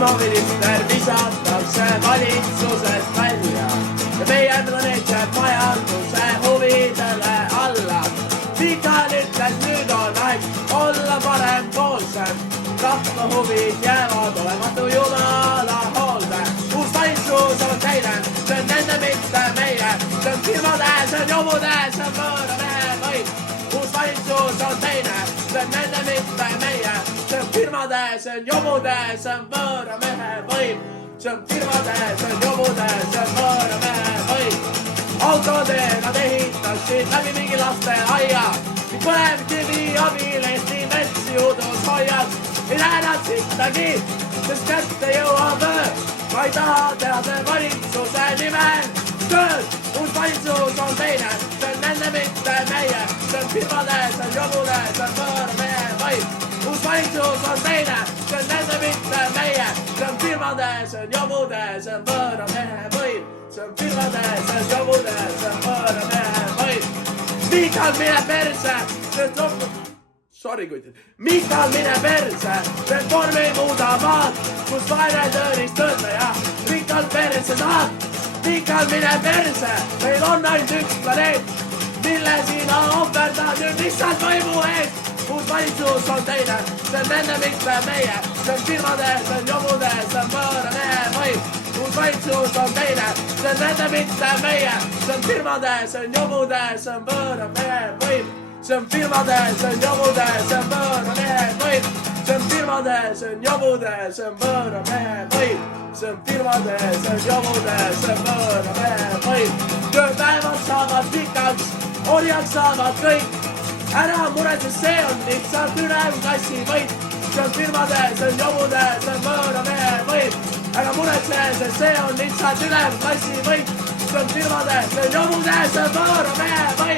kliimaminister visatakse valitsusest välja ja meie planeet jääb majanduse huvidele alla. Mikael ütles, nüüd on aeg olla parempoolsem. Rahva huvid jäävad olematu jumala hoolde. Uus valitsus on teine, see on nende mitte meie. See on firmade, see on jomude, see on võõra mehe võim. Uus valitsus on teine, see on nende mitte meie. See on firmade, see on jomude, see on võõra mehe võim. See on firmade, see on jomude, see on võõra mehe võim. Autodee nad ehitasid läbi mingi lasteaia. Põlevkivi abil Eesti metsi udus hoiad. Ei näe nad sittagi, sest kätte jõuab öö. Ma ei taha teha see valitsuse nimel tööd. Uus valitsus on teine, see on nende mitte meie. See on firmade, see on jomude, see on võõra mehe võim. Uus valitsus on teine, see on nende mitte meie. See on firmade, see on jomude, see on võõra mehe võim. See on firmade, see on jomude, see on võõra mehe võim. Mikael mine perse, sest Sorry, kuid. Mikael mine perse, reformi muuda maad, kus vaene tööris töötaja rikkalt perse saab. Mikael mine perse, meil on ainult üks planeet, mille sina ohverdad nüüd lihtsalt võimu eest. Uus valitsus on teine, see on nende mitte meie. See on firmade, see on jomude, see on võõra mehe võim. Uus valitsus on teine, see on nende mitte meie. See on firmade, see on jomude, see on võõra mehe võim. See on firmade, see on jomude, see on võõra mehe võim. See on firmade, see on jomude, see on võõra mehe võim. See on firmade, see on jomude, see on võõra mehe võim. Tööpäevad saavad pikaks, orjaks saavad kõik. Ära muretse, see on lihtsalt ülemklassi võit. See on firmade, see on jomude, see on võõra mehe võim. Ära muretse, see on lihtsalt ülemklassi võit. See on firmade, see on jomude, see on võõra mehe võim.